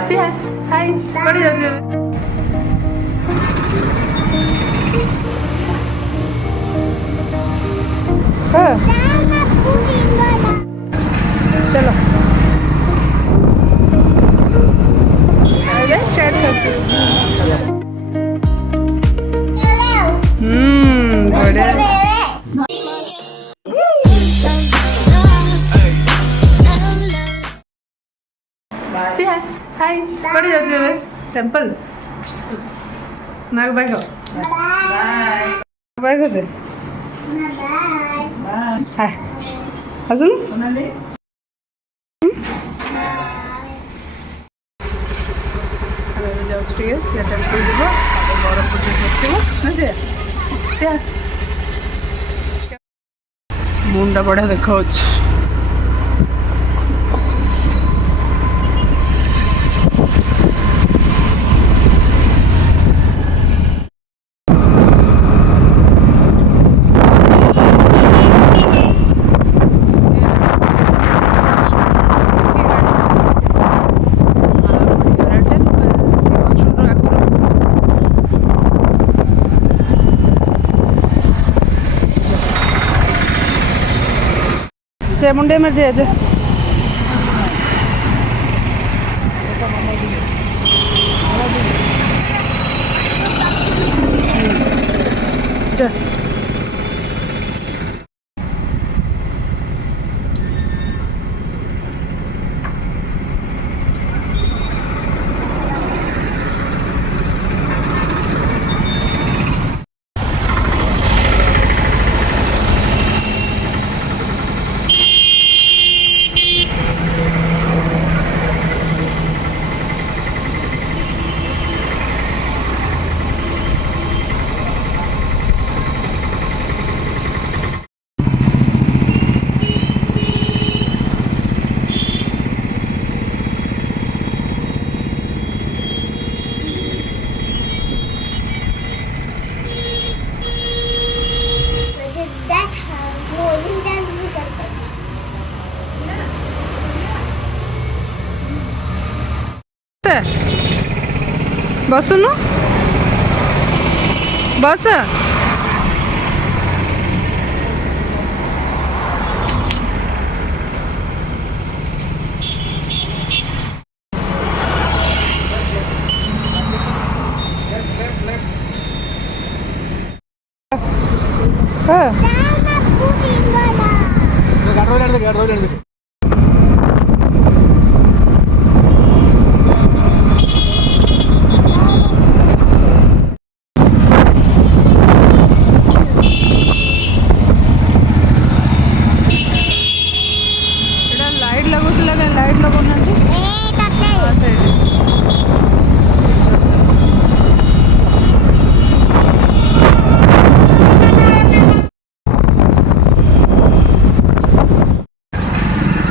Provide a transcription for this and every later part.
सी हाय हाय पड़ी जाऊँ हाँ चलो अरे चैट करती बढ़िया सी हाय हाय पड़ी जाऊँ टेम्पल నాకు బాయ్ బాయ్ కదే हाय అసలు ଆମେ ଯାଉଛୁ ଟିକେ ସେ ଟେମ୍ପଲ୍ ଯିବ ବରଫ ବସିବ ନା ସେ ମୁଣ୍ଡଟା ବଢ଼ିଆ ଦେଖାଉଛି मुंडे में दे जा जा बसुनु बस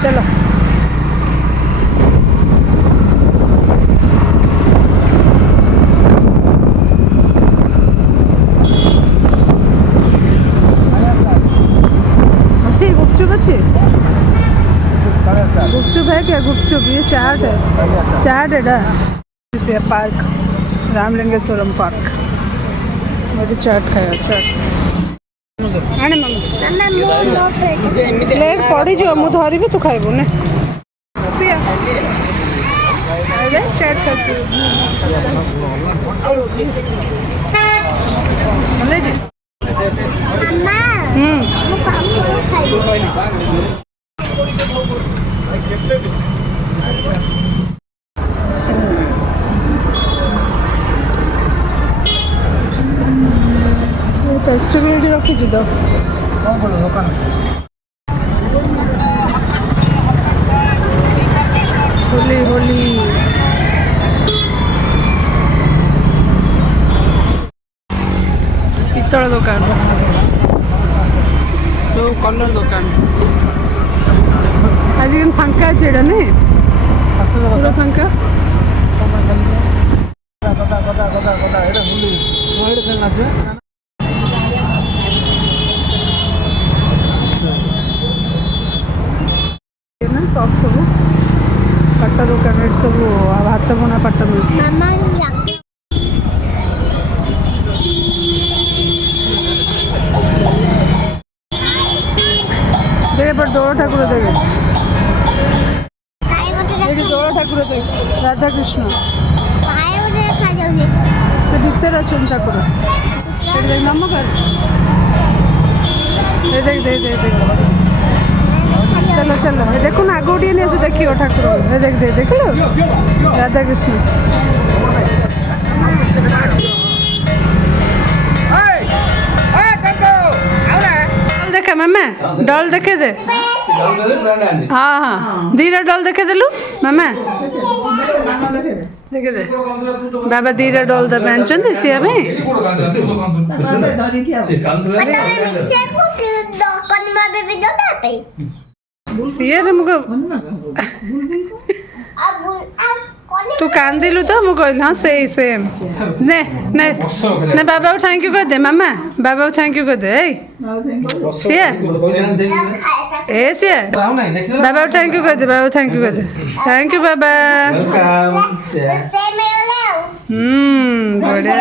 चलो अच्छी गुपचुप अच्छी गुपचुप है क्या गुपचुप ये चाट है ना जैसे पार्क रामलिंगेश्वरम पार्क मुझे चाट खाया चाट आने मम्मी प्लेट पड़ी जो मु धरबी तू खाइबू ने चैट करती फेस्टिवल रखी तो होली होली पितल दुकान सब कलर दुकान आज कि फांका अच्छे नहीं पूरा फांका सब सब कट्टा दुकान सब ଭାତ ବୁଣା ପାଟ ମିଳୁଛି। देखो पर दौड़ ठाकुर देखे दौड़ ठाकुर देख राधा कृष्ण से भितर अच्छा ठाकुर देख नम कर देख देख देख देख चलो चलो देखो ना आगे उठिए नहीं देखिए ठाकुर देख देख देख लो राधा कृष्ण देखे मामा डॉल देखे दे हाँ हाँ धीरे डॉल देखे देलु मामा देखे दे बाबा धीरे डॉल दे पहनचन सी हमें सीए हमको तू कांदिलु तो मुझे कहल हाँ से सेम ने ने ने बाबा को थैंक यू कर दे मामा बाबा को थैंक यू कर दे सिया ए सिया बाबा को थैंक यू कर दे बाबा थैंक यू कर दे थैंक यू बाबा बढ़िया